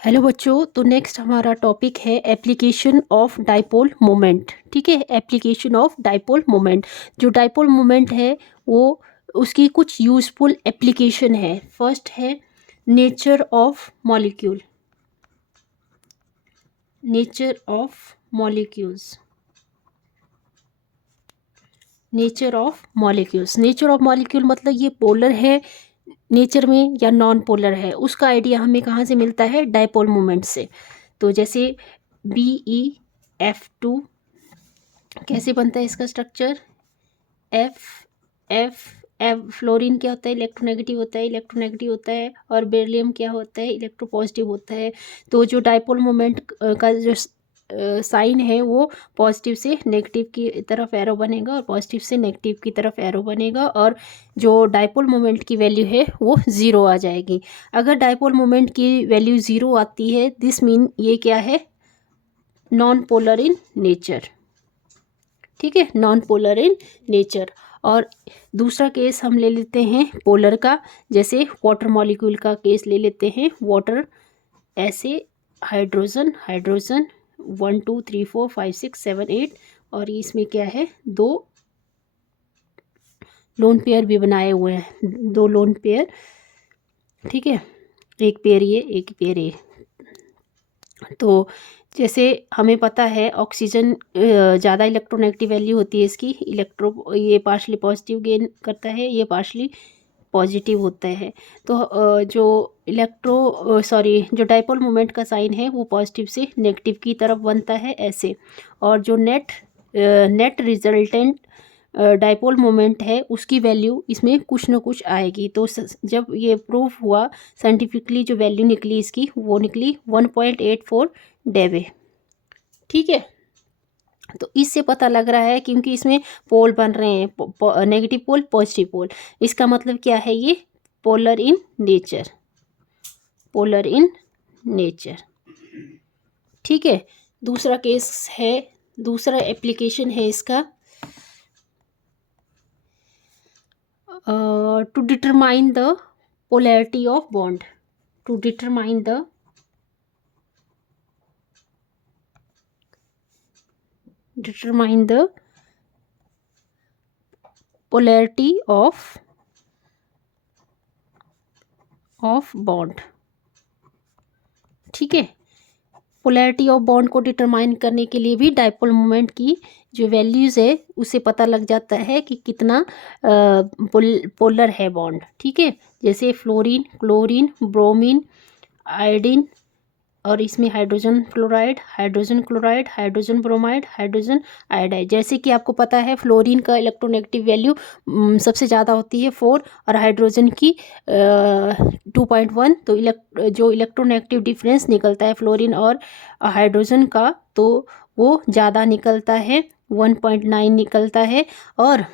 Hello बच्चों, तो next हमारा टॉपिक है एप्लीकेशन ऑफ डाइपोल मोमेंट। ठीक है, एप्लीकेशन ऑफ डाइपोल मोमेंट। जो डाइपोल मोमेंट है वो उसकी कुछ यूजफुल एप्लीकेशन है। फर्स्ट है nature of molecule, nature of molecules, nature of molecules. Nature of molecule मतलब ये पोलर है नेचर में या नॉन पोलर है, उसका आइडिया हमें कहाँ से मिलता है? डाइपोल मोमेंट से। तो जैसे BeF2 कैसे बनता है इसका structure? F F F fluorine क्या होता है? इलेक्ट्रोनेगेटिव होता है, इलेक्ट्रोनेगेटिव होता है। और बेरिलियम क्या होता है? इलेक्ट्रोपॉजिटिव होता है। तो जो डाइपोल मोमेंट का जो साइन है वो पॉजिटिव से नेगेटिव की तरफ एरो बनेगा और पॉजिटिव से नेगेटिव की तरफ एरो बनेगा, और जो डाइपोल मोमेंट की वैल्यू है वो ज़ीरो आ जाएगी। अगर डाइपोल मोमेंट की वैल्यू ज़ीरो आती है, दिस मीन ये क्या है? Non polar in nature. ठीक है, नॉन पोलर इन नेचर। और दूसरा केस हम ले लेते हैं पोलर का, जैसे वाटर मॉलिक्यूल का केस ले लेते हैं। वाटर ऐसे हाइड्रोजन हाइड्रोजन 1 2 3 4 5 6 7 8, और इसमें क्या है? दो लोन पेयर भी बनाए हुए हैं, दो लोन पेयर। ठीक है, एक पेयर ये, एक पेयर ये। तो जैसे हमें पता है ऑक्सीजन ज़्यादा इलेक्ट्रोनेगेटिव वैल्यू होती है इसकी, ये पार्शली पॉजिटिव गेन करता है, ये पार्शली पॉजिटिव होता है। तो जो डाइपोल मोमेंट का साइन है वो पॉजिटिव से नेगेटिव की तरफ बनता है ऐसे। और जो नेट रिजल्टेंट डाइपोल मोमेंट है उसकी वैल्यू इसमें कुछ ना कुछ आएगी। तो जब ये प्रूफ हुआ साइंटिफिकली, जो वैल्यू निकली इसकी वो निकली 1.84 डेवे। ठीक है, तो इससे पता लग रहा है क्योंकि इसमें पोल बन रहे हैं, नेगेटिव पोल पॉजिटिव पोल। इसका मतलब क्या है? ये polar in nature, polar in nature. ठीक है, दूसरा केस है, दूसरा एप्लीकेशन है इसका, to determine the polarity of bond, टू डिटरमाइन द polarity of bond। ठीक है, पोलैरिटी ऑफ बॉन्ड को डिटरमाइन करने के लिए भी डाइपोल मोमेंट की जो वैल्यूज़ है उससे पता लग जाता है कि कितना पोलर है बॉन्ड। ठीक है, जैसे फ्लोरीन, क्लोरीन, ब्रोमीन, आयोडीन, और इसमें hydrogen fluoride, hydrogen chloride, hydrogen bromide, hydrogen iodide. जैसे कि आपको पता है फ्लोरीन का इलेक्ट्रोनेगेटिव वैल्यू सबसे ज़्यादा होती है 4, और हाइड्रोजन की 2.1। तो जो इलेक्ट्रोनेगेटिव डिफरेंस निकलता है फ्लोरीन और हाइड्रोजन का, तो वो ज़्यादा निकलता है, 1.9 निकलता है। और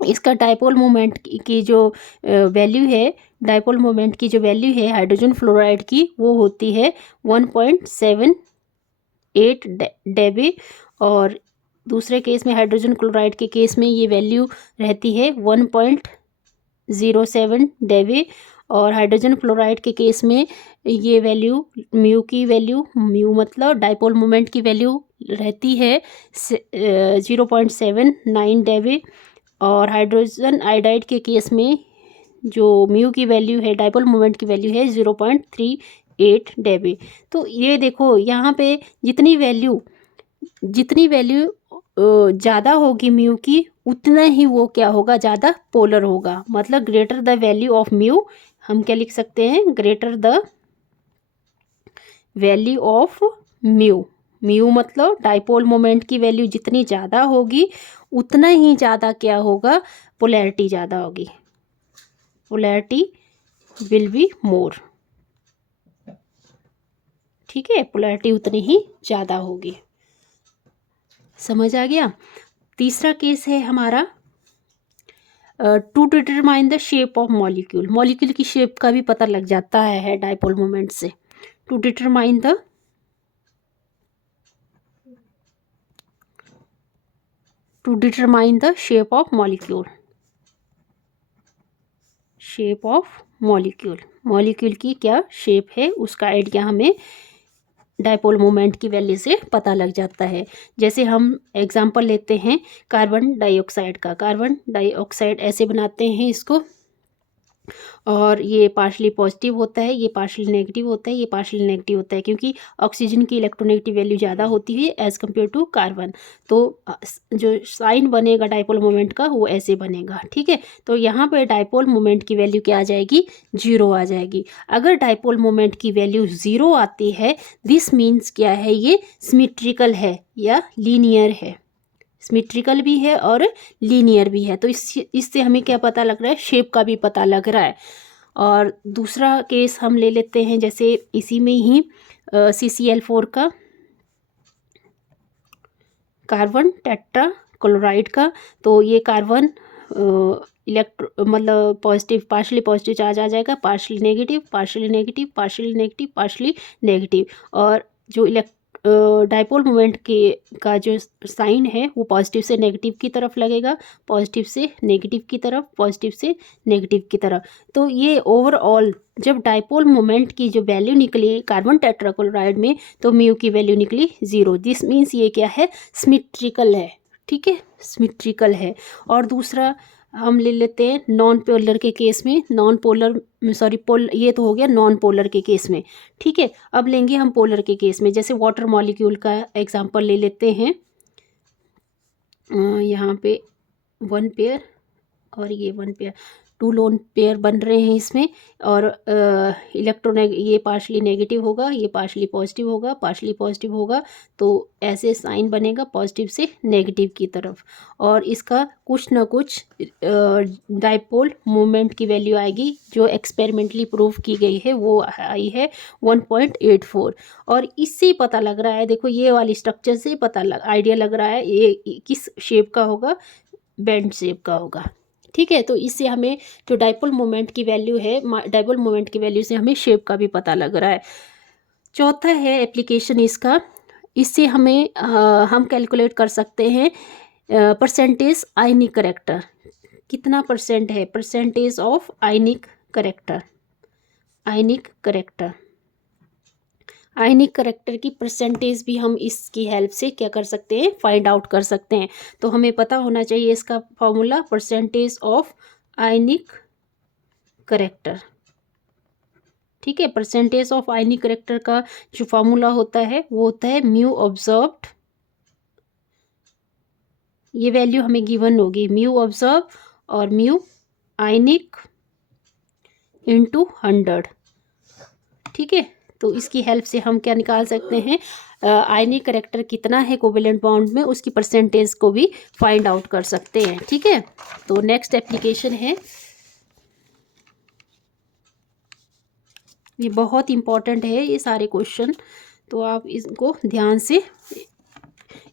इसका डाइपोल मोमेंट की जो वैल्यू है, डाइपोल मोमेंट की जो वैल्यू है हाइड्रोजन फ्लोराइड की, वो होती है 1.78 डेबे। और दूसरे केस में हाइड्रोजन क्लोराइड के केस में ये वैल्यू रहती है 1.07 डेबे। और हाइड्रोजन फ्लोराइड के केस में ये वैल्यू म्यू मतलब डाइपोल मोमेंट की वैल्यू रहती है 0.79 डेबे। और हाइड्रोजन आयोडाइड के केस में जो म्यू की वैल्यू है, डाइपोल मोमेंट की वैल्यू है 0.38 डेबे। तो ये देखो यहाँ पे जितनी वैल्यू ज़्यादा होगी म्यू की, उतना ही वो क्या होगा? ज़्यादा पोलर होगा। मतलब greater the value of mu, हम क्या लिख सकते हैं? Greater the value of mu. Mu मतलब डाइपोल मोमेंट की वैल्यू जितनी ज़्यादा होगी उतना ही ज़्यादा क्या होगा? पोलैरिटी ज़्यादा होगी, पोलैरिटी विल बी मोर। ठीक है, पोलैरिटी उतनी ही ज़्यादा होगी। समझ आ गया? तीसरा केस है हमारा to determine the shape of molecule. Molecule की शेप का भी पता लग जाता है डाइपोल मोमेंट से। To determine the shape of molecule, molecule की क्या शेप है उसका आइडिया हमें डायपोल मोमेंट की वैल्यू से पता लग जाता है। जैसे हम एग्जांपल लेते हैं कार्बन डाइऑक्साइड का। कार्बन डाइऑक्साइड ऐसे बनाते हैं इसको, और ये पार्शली पॉजिटिव होता है, ये पार्शली नेगेटिव होता है, ये पार्शली नेगेटिव होता है, क्योंकि ऑक्सीजन की इलेक्ट्रोनेगेटिव वैल्यू ज़्यादा होती है एज़ कम्पेयर टू कार्बन। तो जो साइन बनेगा डायपोल मोमेंट का वो ऐसे बनेगा, ठीक है। तो यहाँ पे डायपोल मोमेंट की वैल्यू क्या आ जाएगी, 0 आ जाएगी। अगर डायपोल मोमेंट की वैल्यू 0 आती है, दिस मीन्स क्या है, ये सिमेट्रिकल है या लीनियर है। सिमेट्रिकल भी है और लीनियर भी है। तो इससे हमें क्या पता लग रहा है, शेप का भी पता लग रहा है। और दूसरा केस हम ले लेते हैं, जैसे इसी में ही CCl4 का, कार्बन टेट्रा क्लोराइड का। तो ये कार्बन मतलब पॉजिटिव, पार्शली पॉजिटिव चार्ज आ जाएगा, partially negative, partially negative, partially negative, partially negative. और जो डायपोल मोमेंट का जो साइन है वो पॉजिटिव से नेगेटिव की तरफ लगेगा, पॉजिटिव से नेगेटिव की तरफ, पॉजिटिव से नेगेटिव की तरफ। तो ये ओवरऑल जब डायपोल मोमेंट की जो वैल्यू निकली कार्बन टेट्राक्लोराइड में, तो म्यू की वैल्यू निकली 0। दिस मीन्स ये क्या है, सिमेट्रिकल है, ठीक है, सिमेट्रिकल है। और दूसरा हम ले लेते हैं नॉन पोलर के केस में, ये तो हो गया नॉन पोलर के केस में, ठीक है। अब लेंगे हम पोलर के केस में, जैसे वाटर मॉलिक्यूल का एग्जांपल ले लेते हैं। यहाँ पे 1 पेयर और ये 1 पेयर, 2 लोन पेयर बन रहे हैं इसमें। और ये पार्शली नेगेटिव होगा, ये पार्शली पॉजिटिव होगा, पार्शली पॉजिटिव होगा। तो ऐसे साइन बनेगा पॉजिटिव से नेगेटिव की तरफ। और इसका कुछ ना कुछ डायपोल मोमेंट की वैल्यू आएगी, जो एक्सपेरिमेंटली प्रूव की गई है, वो आई है 1.84। और इससे पता लग रहा है, देखो ये वाली स्ट्रक्चर से आइडिया लग रहा है ये किस शेप का होगा, बेंड शेप का होगा, ठीक है। तो इससे हमें जो डायपोल मोमेंट की वैल्यू है, डायपोल मोमेंट की वैल्यू से हमें शेप का भी पता लग रहा है। चौथा है एप्लीकेशन इसका, इससे हम कैलकुलेट कर सकते हैं परसेंटेज आयनिक करेक्टर, कितना परसेंट है, percentage of ionic character. Ionic character की परसेंटेज भी हम इसकी हेल्प से क्या कर सकते हैं, फाइंड आउट कर सकते हैं। तो हमें पता होना चाहिए इसका formula, percentage of ionic character, ठीक है। परसेंटेज ऑफ आयनिक करेक्टर का जो फॉर्मूला होता है वो होता है म्यू ऑब्जर्व्ड, ये वैल्यू हमें गिवन होगी, म्यू ऑब्जर्व और म्यू आयनिक इंटू 100, ठीक है। तो इसकी हेल्प से हम क्या निकाल सकते हैं, आयनिक करेक्टर कितना है कोवेलेंट बॉन्ड में, उसकी परसेंटेज को भी फाइंड आउट कर सकते हैं, ठीक है। तो नेक्स्ट एप्लीकेशन है, ये बहुत इंपॉर्टेंट है ये सारे क्वेश्चन, तो आप इसको ध्यान से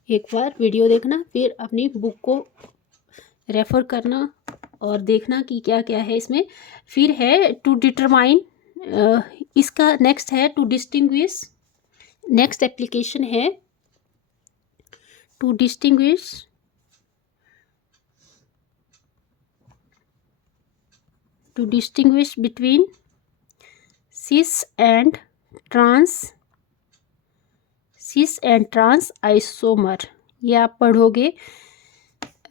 एक बार वीडियो देखना, फिर अपनी बुक को रेफर करना और देखना कि क्या क्या है इसमें। फिर है टू डिटरमाइन, इसका नेक्स्ट है टू डिस्टिंग्विश, नेक्स्ट एप्लीकेशन है to distinguish between cis and trans isomer. ये आप पढ़ोगे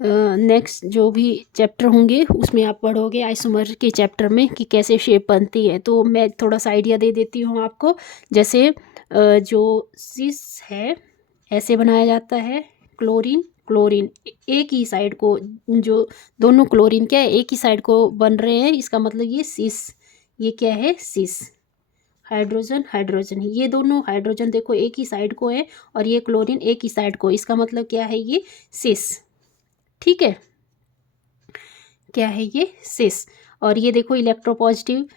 नेक्स्ट जो भी चैप्टर होंगे उसमें आप पढ़ोगे आइसोमर के चैप्टर में कि कैसे शेप बनती है। तो मैं थोड़ा सा आइडिया दे देती हूँ आपको। जैसे जो सिस है ऐसे बनाया जाता है, क्लोरीन एक ही साइड को, जो दोनों क्लोरीन क्या है एक ही साइड को बन रहे हैं, इसका मतलब ये सिस, ये क्या है सिस, हाइड्रोजन, ये दोनों हाइड्रोजन देखो एक ही साइड को है और ये क्लोरीन एक ही साइड को, इसका मतलब क्या है ये सिस, ठीक है, क्या है ये सिस। और ये देखो इलेक्ट्रोपॉजिटिव,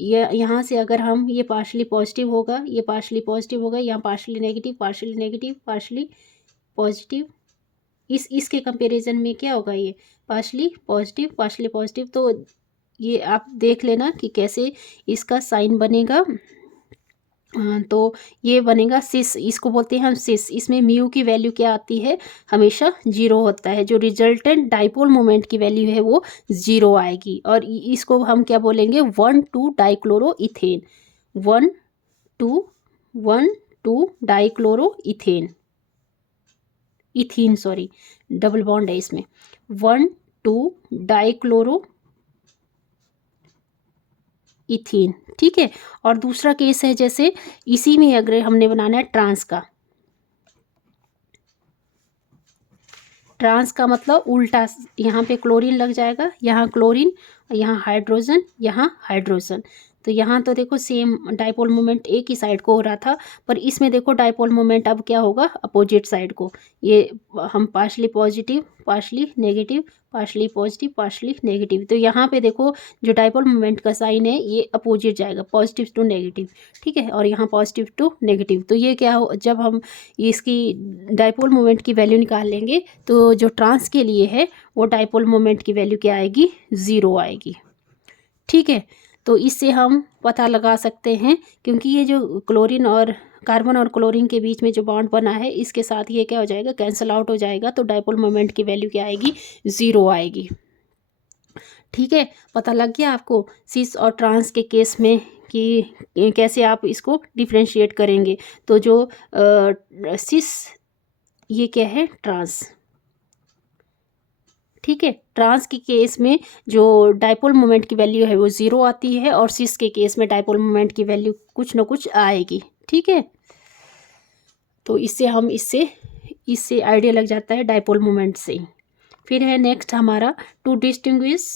यहाँ से अगर हम ये पार्शली पॉजिटिव होगा, ये पार्शली पॉजिटिव होगा, यहाँ पार्शली नेगेटिव, पार्शली पॉजिटिव, इसके कंपैरिजन में क्या होगा, ये पार्शली पॉजिटिव। तो ये आप देख लेना कि कैसे इसका साइन बनेगा। तो ये बनेगा सिस, इसको बोलते हैं हम सिस। इसमें म्यू की वैल्यू क्या आती है, हमेशा जीरो होता है। जो रिजल्टेंट डाइपोल मोमेंट की वैल्यू है वो जीरो आएगी। और इसको हम क्या बोलेंगे, 1,2 dichloro ethane. 1,2 dichloro ethane, ethene sorry, double bond है इसमें। 1,2 डाइक्लोरो इथीन, ठीक है। और दूसरा केस है, जैसे इसी में अगर हमने बनाना है ट्रांस का, ट्रांस का मतलब उल्टा, यहाँ पे क्लोरीन लग जाएगा, यहाँ क्लोरीन, यहाँ हाइड्रोजन, यहाँ हाइड्रोजन। तो यहाँ तो देखो सेम डाइपोल मोमेंट एक ही साइड को हो रहा था, पर इसमें देखो डाइपोल मोमेंट अब क्या होगा, अपोजिट साइड को। ये हम partially positive, partially negative, partially positive, partially negative. तो यहाँ पे देखो जो डाइपोल मोमेंट का साइन है ये अपोजिट जाएगा, पॉजिटिव टू नेगेटिव, ठीक है। और यहाँ पॉजिटिव टू नेगेटिव। तो ये क्या हो, जब हम इसकी डाइपोल मोमेंट की वैल्यू निकाल लेंगे तो जो ट्रांस के लिए है वो डाइपोल मोमेंट की वैल्यू क्या आएगी, ज़ीरो आएगी, ठीक है। तो इससे हम पता लगा सकते हैं, क्योंकि ये जो क्लोरीन और कार्बन और क्लोरीन के बीच में जो बॉन्ड बना है इसके साथ ये क्या हो जाएगा, कैंसिल आउट हो जाएगा। तो डाइपोल मोमेंट की वैल्यू क्या आएगी, ज़ीरो आएगी, ठीक है। पता लग गया आपको सिस और ट्रांस के केस में कि कैसे आप इसको डिफ्रेंशिएट करेंगे। तो जो सिस, ये क्या है, ट्रांस, ठीक है। ट्रांस के केस में जो डाइपोल मोमेंट की वैल्यू है वो ज़ीरो आती है, और सिस के केस में डाइपोल मोमेंट की वैल्यू कुछ ना कुछ आएगी, ठीक है। तो इससे हम इससे आइडिया लग जाता है डाइपोल मोमेंट से। फिर है नेक्स्ट हमारा to distinguish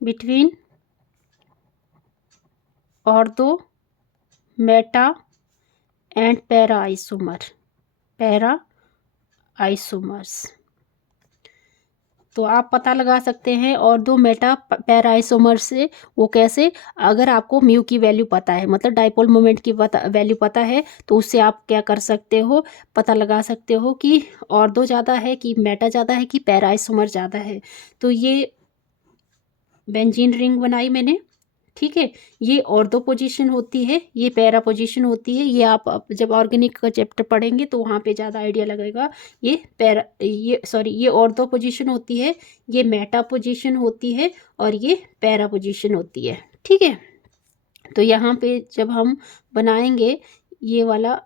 between ortho, meta and para isomers. तो आप पता लगा सकते हैं और दो मेटा पैरा आइसोमर से, वो कैसे, अगर आपको म्यू की वैल्यू पता है, मतलब डाइपोल मोमेंट की वैल्यू पता है, तो उससे आप क्या कर सकते हो, पता लगा सकते हो कि ऑर्थो ज़्यादा है कि मेटा ज़्यादा है कि पैरा आइसोमर ज़्यादा है। तो ये बेंजीन रिंग बनाई मैंने, ठीक है। ये ऑर्थो पोजीशन होती है, ये पैरा पोजीशन होती है। ये आप जब ऑर्गेनिक का चैप्टर पढ़ेंगे तो वहाँ पे ज़्यादा आइडिया लगेगा। ये ऑर्थो पोजीशन होती है, ये मेटा पोजीशन होती है, और ये पैरा पोजीशन होती है, ठीक है। तो यहाँ पे जब हम बनाएंगे ये वाला,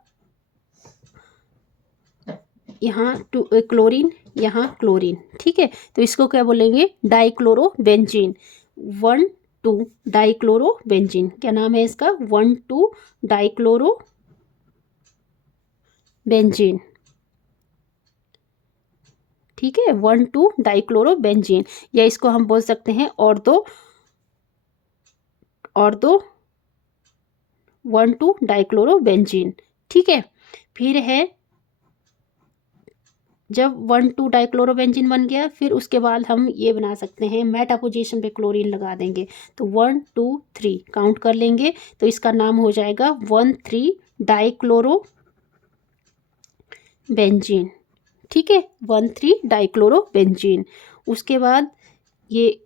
यहाँ क्लोरीन, यहाँ क्लोरीन, ठीक है। तो इसको क्या बोलेंगे, डाइक्लोरो बेंजीन। 1,2 डाइक्लोरो बेंजीन, क्या नाम है इसका, 1,2 डाइक्लोरो बेंजीन, ठीक है। 1,2 डाइक्लोरो बेंजीन, या इसको हम बोल सकते हैं ऑर्थो 1,2 डाइक्लोरो बेंजीन, ठीक है। फिर है जब 1,2 डाइक्लोरोबेंजीन बन गया, फिर उसके बाद हम ये बना सकते हैं, मेटा पोजीशन पे क्लोरीन लगा देंगे। तो 1, 2, 3 काउंट कर लेंगे, तो इसका नाम हो जाएगा 1,3 डाइक्लोरो बेंजीन, ठीक है। 1,3 डाइक्लोरो बेंजीन। उसके बाद ये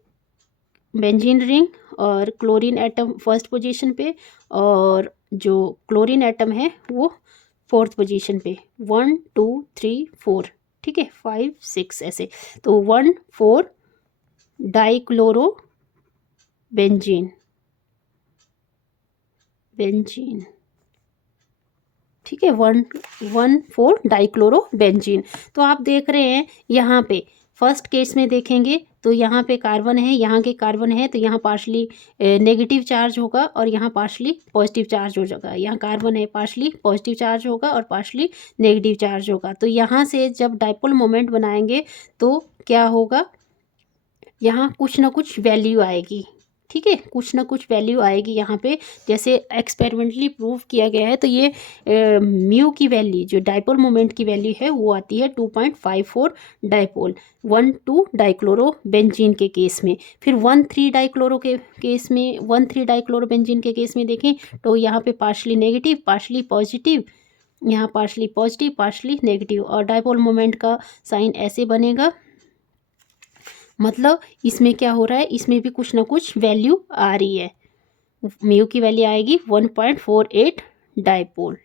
बेंजीन रिंग और क्लोरीन एटम फर्स्ट पोजीशन पे, और जो क्लोरीन एटम है वो फोर्थ पोजीशन पे। 1, 2, 3, 4, ठीक है, 5, 6 ऐसे। तो 1,4 डाइक्लोरो बेंजीन, ठीक है। 1,4 डाइक्लोरो बेंजीन। तो आप देख रहे हैं यहाँ पे फर्स्ट केस में देखेंगे तो यहाँ पे कार्बन है, यहाँ के कार्बन है, तो यहाँ पार्शली नेगेटिव चार्ज होगा और यहाँ पार्शली पॉजिटिव चार्ज हो जाएगा। यहाँ कार्बन है, पार्शली पॉजिटिव चार्ज होगा और पार्शली नेगेटिव चार्ज होगा। तो यहाँ से जब डाइपोल मोमेंट बनाएंगे तो क्या होगा, यहाँ कुछ ना कुछ वैल्यू आएगी, ठीक है, कुछ ना कुछ वैल्यू आएगी यहाँ पे। जैसे एक्सपेरिमेंटली प्रूव किया गया है, तो ये म्यू की वैल्यू, जो डाइपोल मोमेंट की वैल्यू है वो आती है 2.54 डाइपोल 1,2 डाइक्लोरो बेंजीन के केस में। फिर 1,3 डाइक्लोरो के केस में, 1,3 डाइक्लोरो बेंजीन के केस में देखें तो यहाँ पे पार्शली नेगेटिव, पार्शली पॉजिटिव, यहाँ पार्शली पॉजिटिव, पार्शली नेगेटिव, और डाइपोल मोमेंट का साइन ऐसे बनेगा। मतलब इसमें क्या हो रहा है, इसमें भी कुछ ना कुछ वैल्यू आ रही है। म्यू की वैल्यू आएगी 1.48 डाइपोल।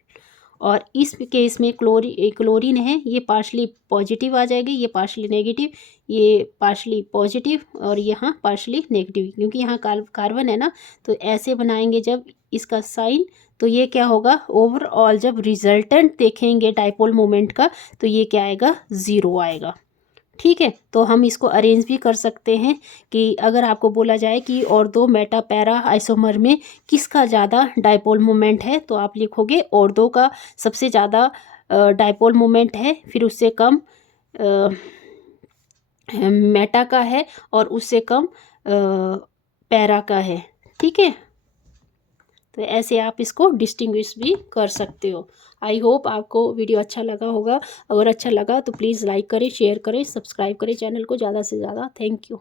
और इस केस में क्लोरीन है, ये पार्शली पॉजिटिव आ जाएगी, ये पार्शली नेगेटिव, ये पार्शली पॉजिटिव और यहाँ पार्शली नेगेटिव, क्योंकि यहाँ कार्बन है ना। तो ऐसे बनाएंगे जब इसका साइन, तो ये क्या होगा, ओवरऑल जब रिजल्टेंट देखेंगे डाइपोल मोमेंट का, तो ये क्या आएगा, 0 आएगा। ठीक है, तो हम इसको अरेंज भी कर सकते हैं कि अगर आपको बोला जाए कि और दो मेटा पैरा आइसोमर में किसका ज़्यादा डाइपोल मोमेंट है, तो आप लिखोगे और दो का सबसे ज़्यादा डाइपोल मोमेंट है, फिर उससे कम मेटा का है और उससे कम पैरा का है। ठीक है, तो ऐसे आप इसको डिस्टिंग्विश भी कर सकते हो। आई होप आपको वीडियो अच्छा लगा होगा। अगर अच्छा लगा तो प्लीज़ लाइक करें, शेयर करें, सब्सक्राइब करें चैनल को ज़्यादा से ज़्यादा। Thank you.